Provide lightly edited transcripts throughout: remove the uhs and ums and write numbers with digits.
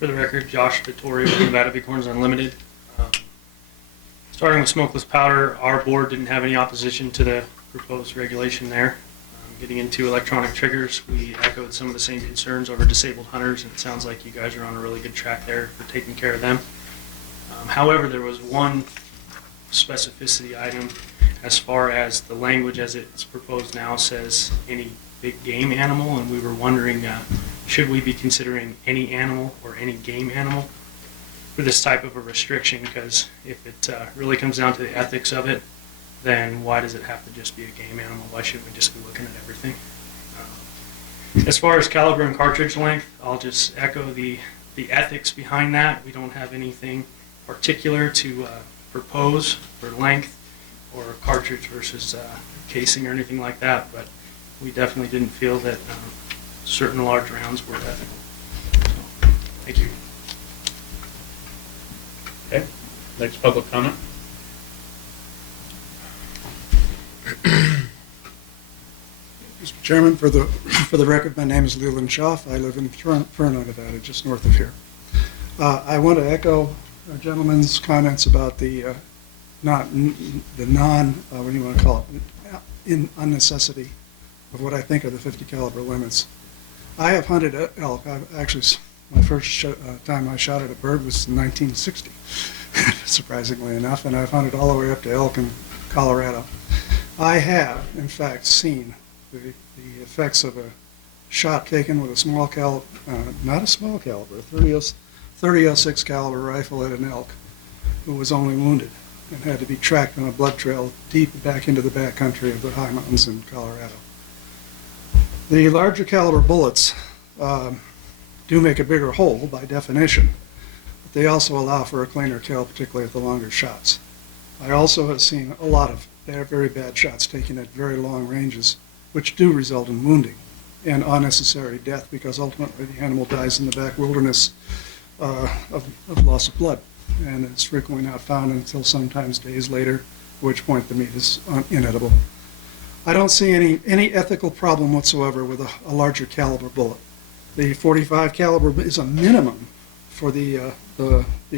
For the record, Josh Vittori with Nevada Bighorns Unlimited. Starting with smokeless powder, our board didn't have any opposition to the proposed regulation there. Getting into electronic triggers, we echoed some of the same concerns over disabled hunters, and it sounds like you guys are on a really good track there for taking care of them. However, there was one specificity item as far as the language as it's proposed now says any big game animal, and we were wondering should we be considering any animal or any game animal for this type of a restriction, because if it really comes down to the ethics of it, then why does it have to just be a game animal? Why shouldn't we just be looking at everything? As far as caliber and cartridge length, I'll just echo the ethics behind that. We don't have anything particular to propose for length or cartridge versus casing or anything like that, but we definitely didn't feel that certain large rounds were ethical. So, thank you. Okay, next public comment. Mr. Chairman, for the record, my name is Leland Schaff. I live in Fresno, Nevada, just north of here. I want to echo a gentleman's comments about the what do you want to call it, unnecessity of what I think are the 50 caliber limits. I have hunted elk. My first time I shot at a bird was in 1960, surprisingly enough, and I've hunted all the way up to elk in Colorado. I have, in fact, seen the effects of a shot taken with a small caliber, not a small caliber, a 30-06 caliber rifle at an elk who was only wounded and had to be tracked on a blood trail deep back into the backcountry of the high mountains in Colorado. The larger caliber bullets do make a bigger hole by definition, but they also allow for a cleaner kill, particularly at the longer shots. I also have seen a lot of very bad shots taken at very long ranges, which do result in wounding and unnecessary death, because ultimately the animal dies in the back wilderness of loss of blood, and it's frequently not found until sometimes days later, at which point the meat is inedible. I don't see any ethical problem whatsoever with a larger caliber bullet. The 45 caliber is a minimum for the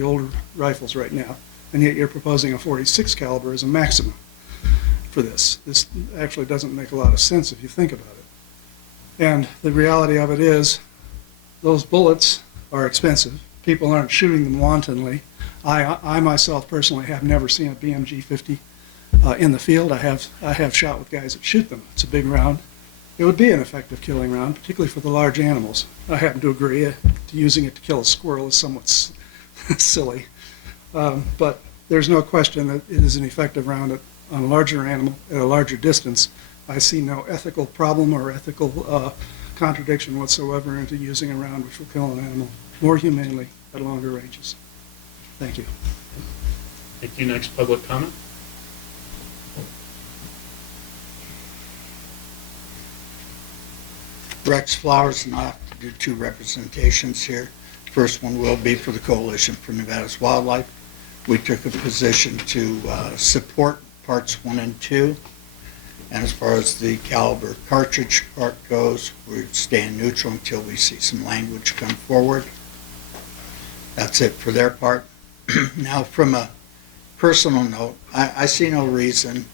older rifles right now, and yet you're proposing a 46 caliber as a maximum for this. This actually doesn't make a lot of sense if you think about it. And the reality of it is, those bullets are expensive. People aren't shooting them wantonly. I myself personally have never seen a BMG 50 in the field. I have shot with guys that shoot them. It's a big round. It would be an effective killing round, particularly for the large animals. I happen to agree using it to kill a squirrel is somewhat silly, but there's no question that it is an effective round on a larger animal at a larger distance. I see no ethical problem or ethical contradiction whatsoever into using a round which will kill an animal more humanely at longer ranges. Thank you. Thank you. Next public comment. Rex Flowers, and I have to do two representations here. First one will be for the Coalition for Nevada's Wildlife. We took a position to support parts 1 and 2. And as far as the caliber cartridge part goes, we're staying neutral until we see some language come forward. That's it for their part. Now, from a personal note, I see no reason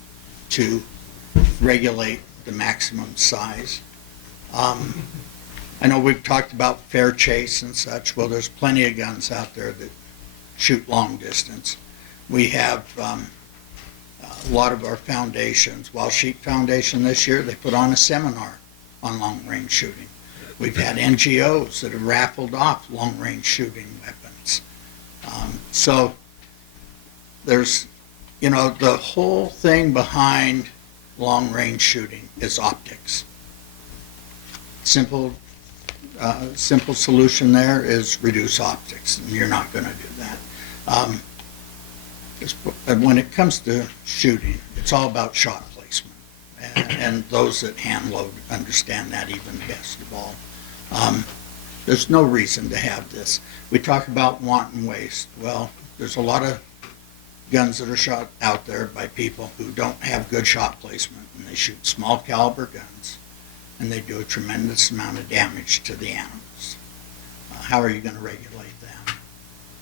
to regulate the maximum size. I know we've talked about fair chase and such. Well, there's plenty of guns out there that shoot long distance. We have a lot of our foundations. Wild Sheep Foundation this year, they put on a seminar on long-range shooting. We've had NGOs that have raffled off long-range shooting weapons. So there's, the whole thing behind long-range shooting is optics. Simple solution there is reduce optics, and you're not going to do that. When it comes to shooting, it's all about shot placement, and those that hand load understand that even best of all. There's no reason to have this. We talk about wanton waste. Well, there's a lot of guns that are shot out there by people who don't have good shot placement, and they shoot small caliber guns, and they do a tremendous amount of damage to the animals. how are you going to regulate that?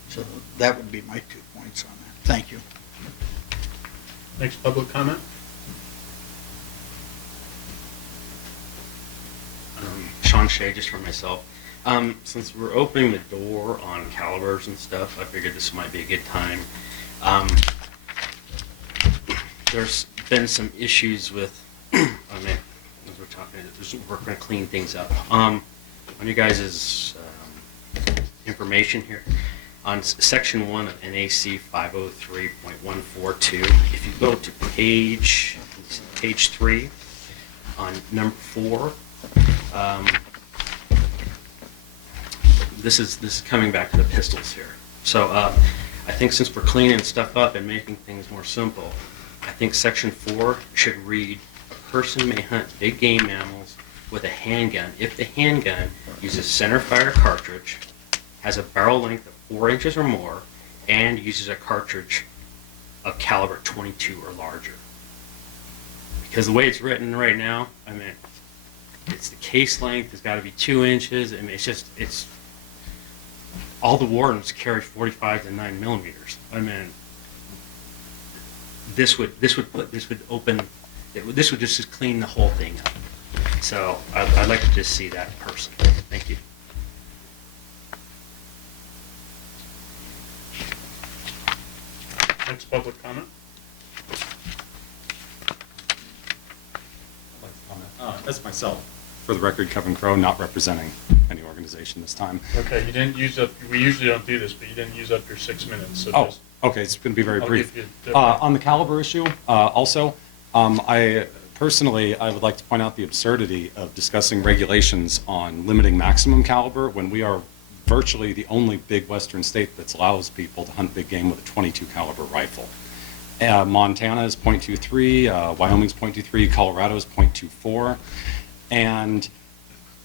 So that would be my 2 points on that. Thank you. Next public comment? Sean Shea, just for myself. Since we're opening the door on calibers and stuff, I figured this might be a good time. There's been some issues with, I mean, as we're talking, we're going to clean things up. On you guys' information here, on section 1 of NAC 503.142, if you go to page 3, on number 4, this is coming back to the pistols here. So I think since we're cleaning stuff up and making things more simple, I think section 4 should read, a person may hunt big game mammals with a handgun if the handgun uses center fire cartridge, has a barrel length of 4 inches or more, and uses a cartridge of caliber 22 or larger. Because the way it's written right now, I mean, it's the case length has got to be 2 inches. I mean, it's all the wardens carry 45 to 9 millimeters. I mean, this would just clean the whole thing up. So I'd like to just see that person. Thank you. Next public comment? I'd like to comment. That's myself. For the record, Kevin Crowe, not representing any organization this time. Okay, you didn't use up, we usually don't do this, but you didn't use up your 6 minutes, so Oh, just. okay, it's going to be very I'll brief. give you- On the caliber issue, also, I would like to point out the absurdity of discussing regulations on limiting maximum caliber when we are virtually the only big western state that allows people to hunt big game with a 22 caliber rifle. Montana is .23, Wyoming's .23, Colorado's .24, and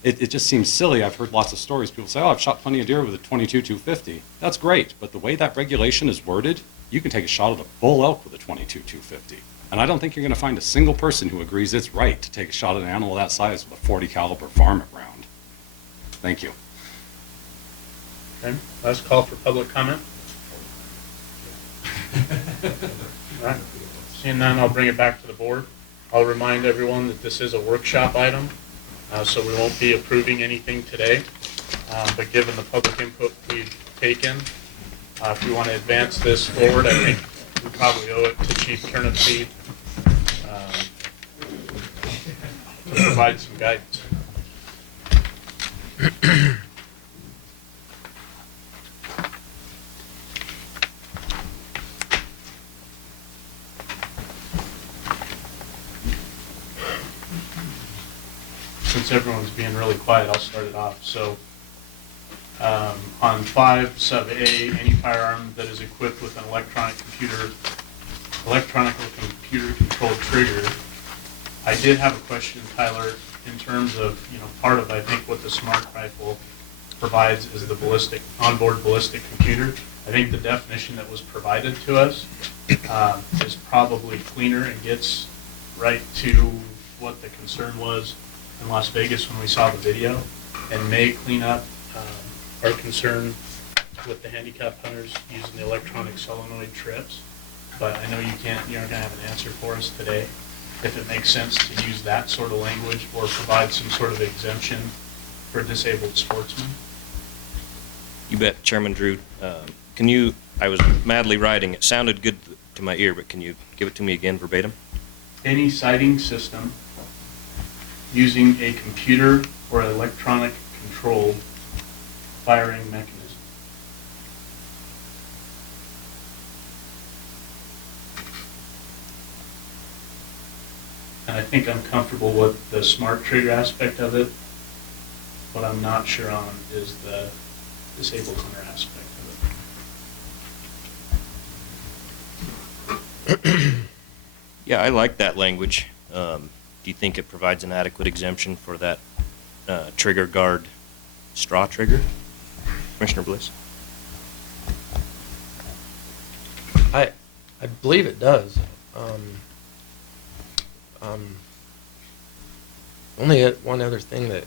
it just seems silly. I've heard lots of stories. People say, "Oh, I've shot plenty of deer with a 22-250." That's great, but the way that regulation is worded, you can take a shot at a bull elk with a 22-250. And I don't think you're going to find a single person who agrees it's right to take a shot at an animal that size with a 40 caliber varmint round. Thank you. Okay, last call for public comment. All right, seeing none, I'll bring it back to the board. I'll remind everyone that this is a workshop item, so we won't be approving anything today. But given the public input we've taken, if we want to advance this forward, I think we probably owe it to Chief Turnipseed to provide some guidance. Since everyone's being really quiet, I'll start it off. So on 5 sub A, any firearm that is equipped with an electronic or computer controlled trigger. I did have a question, Tyler, in terms of, part of, I think, what the Smart Rifle provides is the onboard ballistic computer. I think the definition that was provided to us is probably cleaner and gets right to what the concern was in Las Vegas when we saw the video, and may clean up our concern with the handicapped hunters using the electronic solenoid trips. But I know you're not going to have an answer for us today. If it makes sense to use that sort of language or provide some sort of exemption for disabled sportsmen. You bet, Chairman Drew. I was madly writing. It sounded good to my ear, but can you give it to me again verbatim? Any sighting system using a computer or electronic controlled firing mechanism. And I think I'm comfortable with the smart trigger aspect of it. What I'm not sure on is the disabled hunter aspect of it. Yeah, I like that language. Do you think it provides an adequate exemption for that trigger guard straw trigger? Commissioner Bliss? I believe it does. Only one other thing that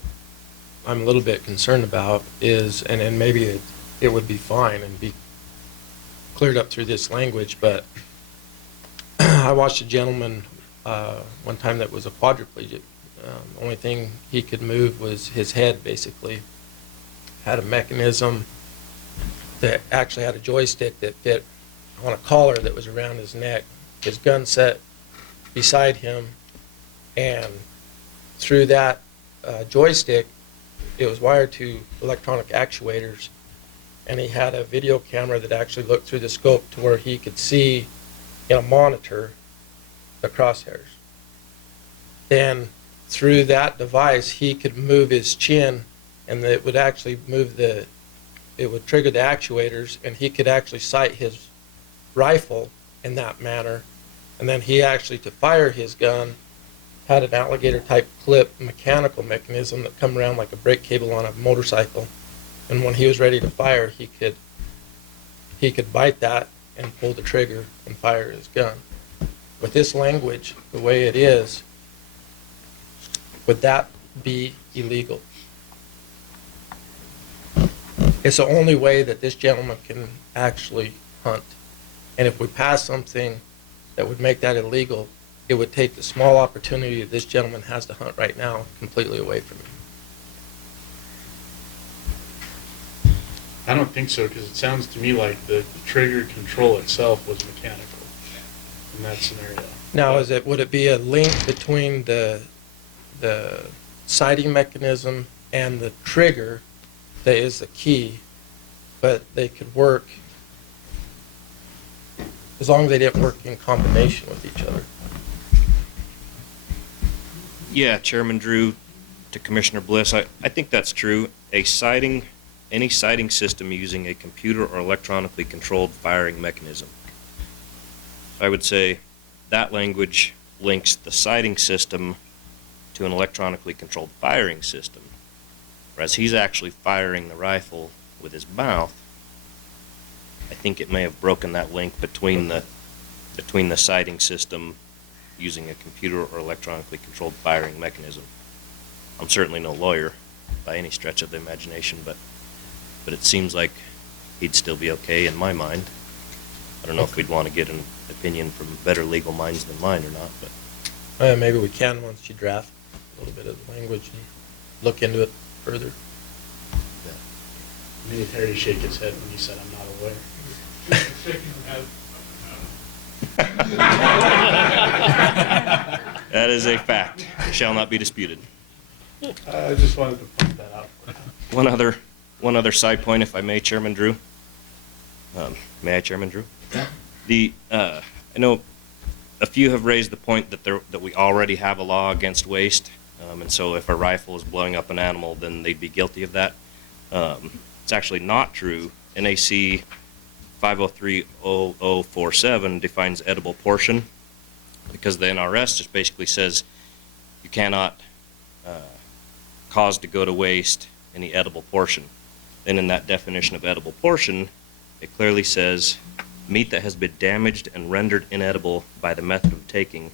I'm a little bit concerned about is, and maybe it would be fine and be cleared up through this language, but I watched a gentleman one time that was a quadriplegic. The only thing he could move was his head, basically. Had a mechanism that actually had a joystick that fit on a collar that was around his neck. His gun set beside him, and through that joystick, it was wired to electronic actuators, and he had a video camera that actually looked through the scope to where he could see in a monitor the crosshairs. Then through that device, he could move his chin, and it would actually it would trigger the actuators, and he could actually sight his rifle in that manner. And then he actually, to fire his gun, had an alligator type clip mechanical mechanism that come around like a brake cable on a motorcycle. And when he was ready to fire, he could bite that and pull the trigger and fire his gun. With this language, the way it is, would that be illegal? It's the only way that this gentleman can actually hunt. And if we pass something that would make that illegal, it would take the small opportunity that this gentleman has to hunt right now completely away from him. I don't think so, because it sounds to me like the trigger control itself was mechanical in that scenario. Now, would it be a link between the sighting mechanism and the trigger that is the key, but they could work as long as they didn't work in combination with each other? Yeah, Chairman Drew, to Commissioner Bliss, I think that's true. Any sighting system using a computer or electronically controlled firing mechanism. I would say that language links the sighting system to an electronically controlled firing system, whereas he's actually firing the rifle with his mouth. I think it may have broken that link between the sighting system using a computer or electronically controlled firing mechanism. I'm certainly no lawyer by any stretch of the imagination, but it seems like he'd still be okay in my mind. I don't know if we'd want to get an opinion from better legal minds than mine or not, but Maybe we can once you draft a little bit of the language and look into it further. I made Harry shake his head when he said, "I'm not aware." that is a fact. Shall not be disputed. I just wanted to point that out. One other side point, if I may, Chairman Drew. May I, Chairman Drew? I know a few have raised the point that we already have a law against waste, and so if a rifle is blowing up an animal, then they'd be guilty of that. It's actually not true. NAC 5030047 defines edible portion, because the NRS just basically says you cannot cause to go to waste any edible portion. Then in that definition of edible portion, it clearly says meat that has been damaged and rendered inedible by the method of taking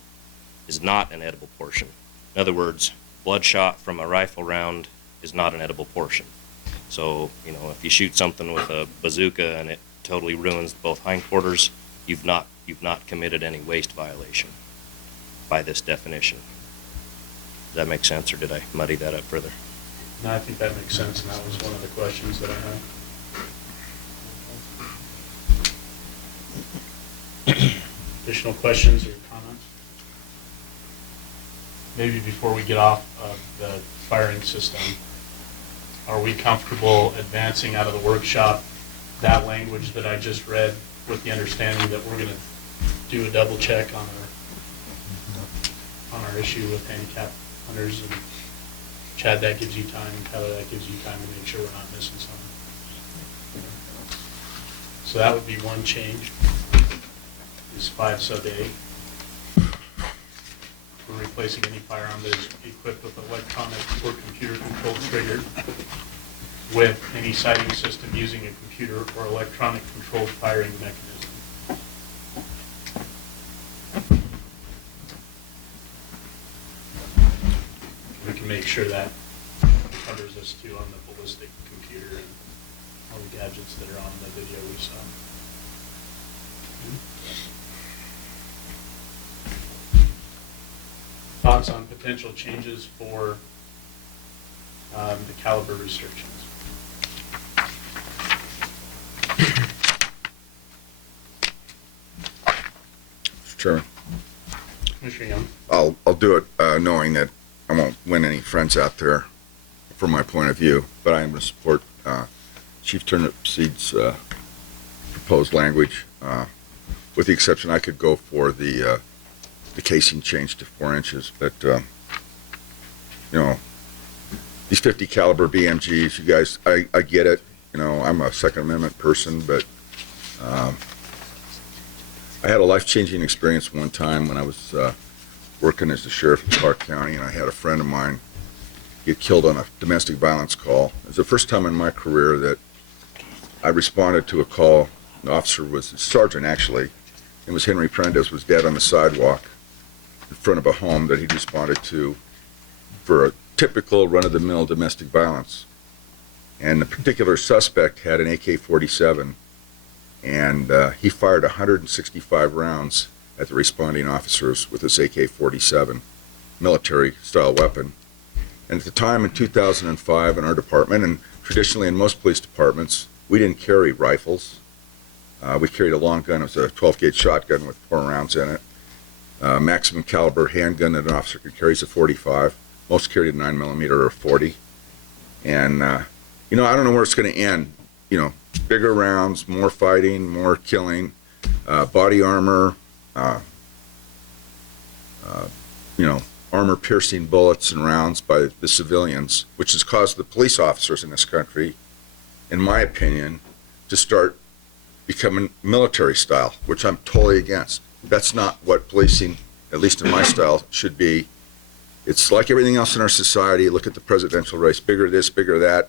is not an edible portion. In other words, bloodshot from a rifle round is not an edible portion. So, if you shoot something with a bazooka and it totally ruins both hindquarters, you've not committed any waste violation by this definition. Does that make sense, or did I muddy that up further? No, I think that makes sense, and that was one of the questions that I had. Additional questions or comments? Maybe before we get off of the firing system, are we comfortable advancing out of the workshop that language that I just read, with the understanding that we're going to do a double check on our issue with handicapped hunters? And Chad, that gives you time, and Tyler, that gives you time to make sure we're not missing something. So that would be one change, is 5 sub A. We're replacing any firearm that is equipped with electronic or computer-controlled trigger with any sighting system using a computer or electronic controlled firing mechanism. We can make sure that covers us too on the ballistic computer and all the gadgets that are on the video we saw. Thoughts on potential changes for the caliber restrictions? Mr. Chairman, Commissioner Young? I'll do it knowing that I won't win any friends out there from my point of view, but I am going to support Chief Turnipseed's proposed language, with the exception I could go for the casing change to 4 inches, but you know, these 50 caliber BMGs, you guys, I get it. You know, I'm a Second Amendment person, but I had a life-changing experience one time when I was working as the sheriff of Clark County, and I had a friend of mine get killed on a domestic violence call. It was the first time in my career that I responded to a call. The officer was a sergeant, actually. It was Henry Prentice, was dead on the sidewalk in front of a home that he responded to for a typical run-of-the-mill domestic violence. And the particular suspect had an AK-47, and he fired 165 rounds at the responding officers with this AK-47 military-style weapon. And at the time in 2005 in our department, and traditionally in most police departments, we didn't carry rifles. We carried a long gun. It was a 12-gauge shotgun with 4 rounds in it. Maximum caliber handgun that an officer could carry is a 45. Most carried a 9mm or a 40. And, you know, I don't know where it's going to end. You know, bigger rounds, more fighting, more killing, body armor, you know, armor-piercing bullets and rounds by the civilians, which has caused the police officers in this country, in my opinion, to start becoming military style, which I'm totally against. That's not what policing, at least in my style, should be. It's like everything else in our society. Look at the presidential race, bigger this, bigger that.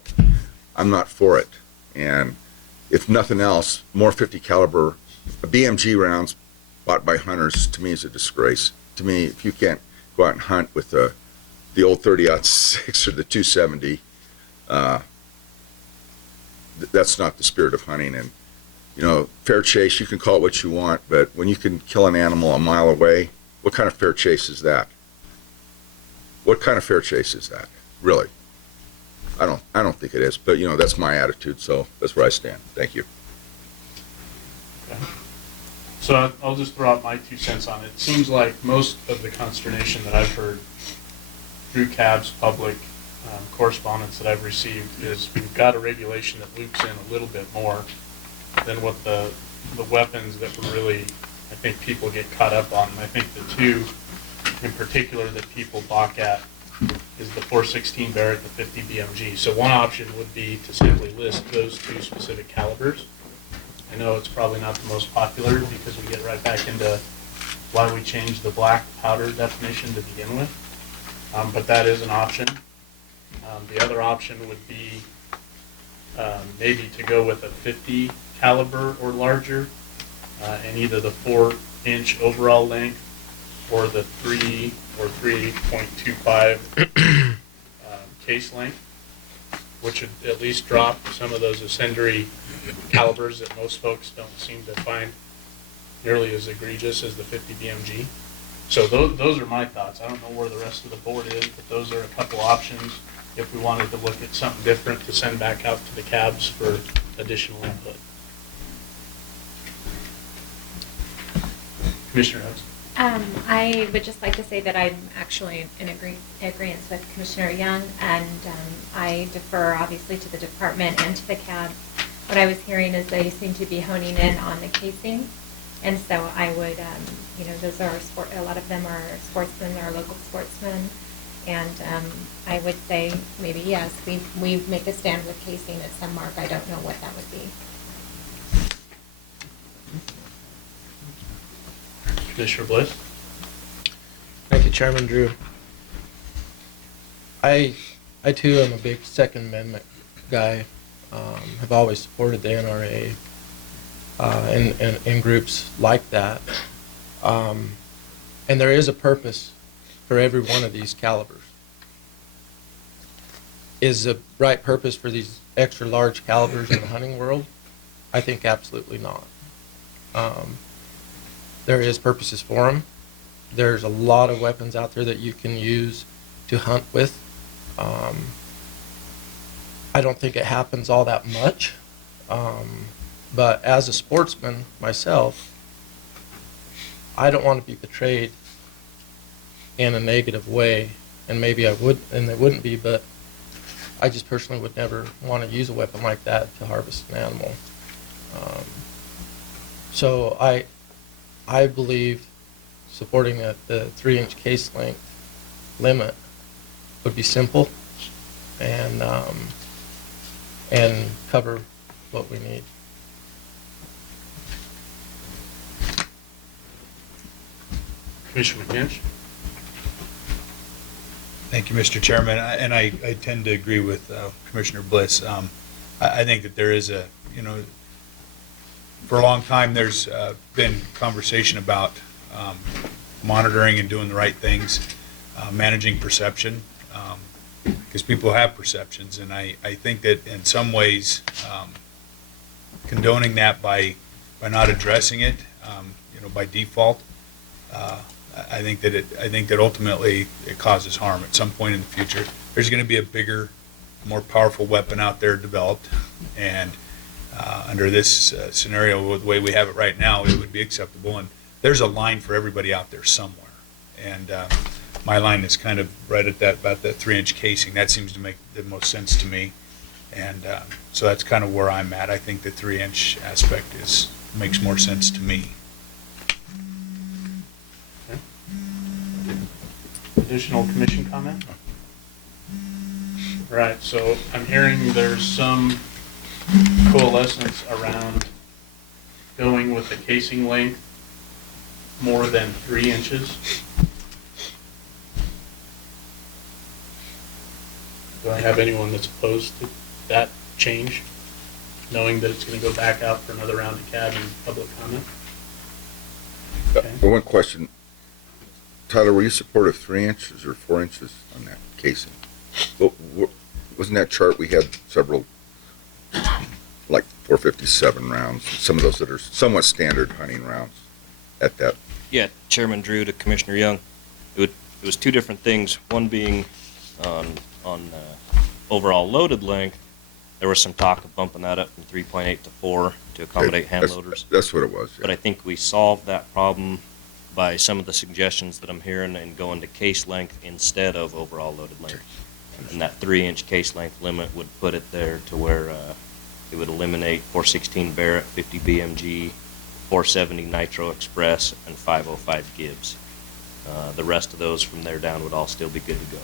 I'm not for it. And if nothing else, more 50 caliber BMG rounds bought by hunters, to me, is a disgrace. To me, if you can't go out and hunt with the old 30-06 or the 270, that's not the spirit of hunting. And, you know, fair chase, you can call it what you want, but when you can kill an animal a mile away, what kind of fair chase is that? What kind of fair chase is that, really? I don't think it is, but, you know, that's my attitude, so that's where I stand. Thank you. Okay. So I'll just throw out my 2 cents on it. It seems like most of the consternation that I've heard through CAB's public correspondence that I've received is we've got a regulation that loops in a little bit more than what the weapons that really, I think, people get caught up on. And I think the 2 in particular that people balk at is the .416 Barrett, the 50 BMG. So one option would be to simply list those 2 specific calibers. I know it's probably not the most popular because we get right back into why we changed the black powder definition to begin with, but that is an option. The other option would be maybe to go with a 50 caliber or larger, and either the 4-inch overall length or the 3 or 3.25 case length, which would at least drop some of those incendiary calibers that most folks don't seem to find nearly as egregious as the 50 BMG. So those are my thoughts. I don't know where the rest of the board is, but those are a couple options if we wanted to look at something different to send back out to the cabs for additional input. Commissioner Hudson. I would just like to say that I'm actually in agreement with Commissioner Young, and I defer obviously to the department and to the cab. What I was hearing is they seem to be honing in on the casing, and so I would, you know, those are a lot of them are sportsmen, are local sportsmen, and I would say maybe yes, we make a stand with casing at some mark. I don't know what that would be. Commissioner Bliss. Thank you, Chairman Drew. I too am a big Second Amendment guy. Have always supported the NRA and groups like that. And there is a purpose for every one of these calibers. is the right purpose for these extra large calibers in the hunting world? I think absolutely not. There is purposes for them. There's a lot of weapons out there that you can use to hunt with. I don't think it happens all that much. But as a sportsman myself, I don't want to be portrayed in a negative way, and maybe I would, and it wouldn't be, but I just personally would never want to use a weapon like that to harvest an animal. So I believe supporting the 3-inch case length limit would be simple and cover what we need. Commissioner McNinch? Thank you, Mr. Chairman. I tend to agree with Commissioner Bliss. I think that there is for a long time, there's been conversation about monitoring and doing the right things, managing perception, because people have perceptions. And I think that in some ways, condoning that by not addressing it, by default, I think that ultimately it causes harm at some point in the future. There's going to be a bigger, more powerful weapon out there developed, and under this scenario, the way we have it right now, it would be acceptable. And there's a line for everybody out there somewhere. And my line is kind of right at about that 3-inch casing. That seems to make the most sense to me. And so that's kind of where I'm at. I think the 3-inch aspect makes more sense to me. Additional commission comment? Right, so I'm hearing there's some coalescence around going with the casing length more than 3 inches. Do I have anyone that's opposed to that change, knowing that it's going to go back out for another round of CAD and public comment? Okay. One question. Tyler, were you supportive 3 inches or 4 inches on that casing? Wasn't that chart we had several, like 457 rounds, some of those that are somewhat standard hunting rounds at that? Yeah, Chairman Drew to Commissioner Young. It was two different things. One being on overall loaded length, there was some talk of bumping that up from 3.8 to 4 to accommodate hand loaders. That's what it was. But I think we solved that problem by some of the suggestions that I'm hearing and going to case length instead of overall loaded length. And that 3-inch case length limit would put it there to where it would eliminate 416 Barrett, 50 BMG, 470 Nitro Express, and 505 Gibbs. The rest of those from there down would all still be good to go.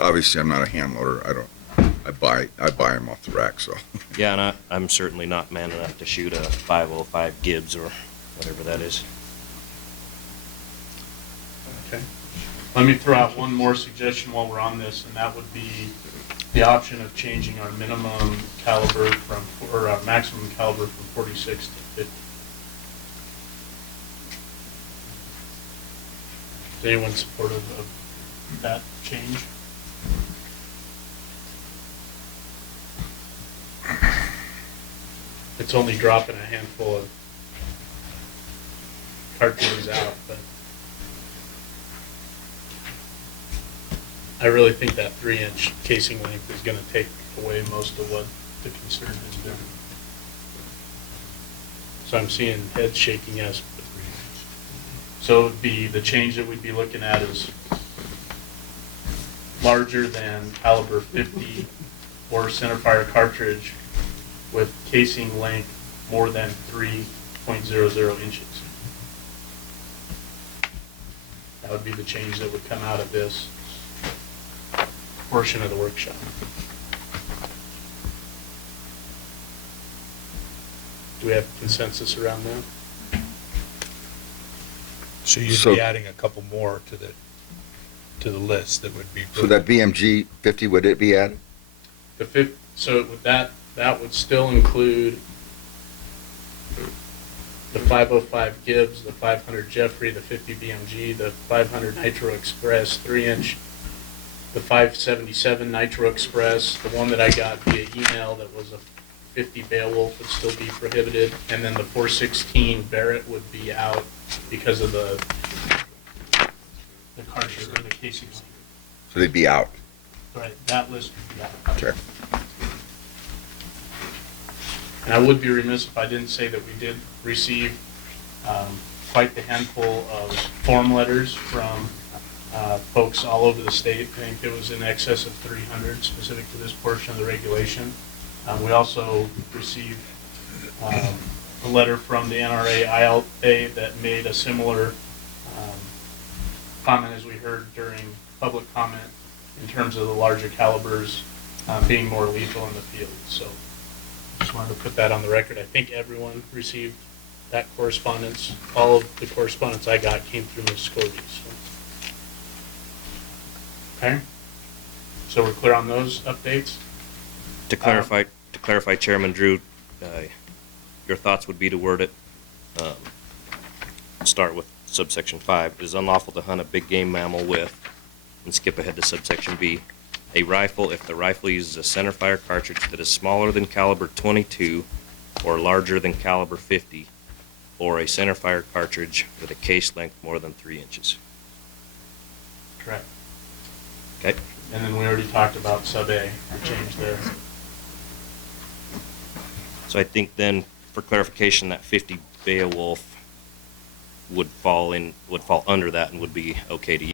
Obviously, I'm not a hand loader. I buy them off the rack, so. Yeah, and I'm certainly not man enough to shoot a 505 Gibbs or whatever that is. Okay. Let me throw out one more suggestion while we're on this, and that would be the option of changing our minimum caliber or our maximum caliber from 46 to 50. Is anyone supportive of that change? It's only dropping a handful of cartridges out, but I really think that 3-inch casing length is going to take away most of what the concern has been. So I'm seeing heads shaking yes. So it would be, the change that we'd be looking at is larger than caliber 50 or centerfire cartridge with casing length more than 3.00 inches. That would be the change that would come out of this portion of the workshop. Do we have consensus around that? So you'd be adding a couple more to the list that would be. So that BMG 50, would it be added? So with that would still include the 505 Gibbs, the 500 Jeffrey, the 50 BMG, the 500 Nitro Express 3-inch, the 577 Nitro Express, the one that I got via email that was a 50 Beowulf would still be prohibited, and then the 416 Barrett would be out because of the cartridge or the casing. So they'd be out. Right, that list would be out. Okay. And I would be remiss if I didn't say that we did receive quite the handful of form letters from folks all over the state. I think it was in excess of 300 specific to this portion of the regulation. We also received a letter from the NRA ILA that made a similar comment as we heard during public comment in terms of the larger calibers being more lethal in the field. So just wanted to put that on the record. I think everyone received that correspondence. All of the correspondence I got came through Ms. Scobie. So. Okay. So we're clear on those updates? To clarify, Chairman Drew, your thoughts would be to word it, start with subsection 5, it is unlawful to hunt a big game mammal with, and skip ahead to subsection B, a rifle if the rifle uses a centerfire cartridge that is smaller than caliber 22 or larger than caliber 50, or a centerfire cartridge with a case length more than 3 inches. Correct. Okay? And then we already talked about sub A, the change there. So I think then, for clarification, that 50 Beowulf would fall under that and would be okay to use.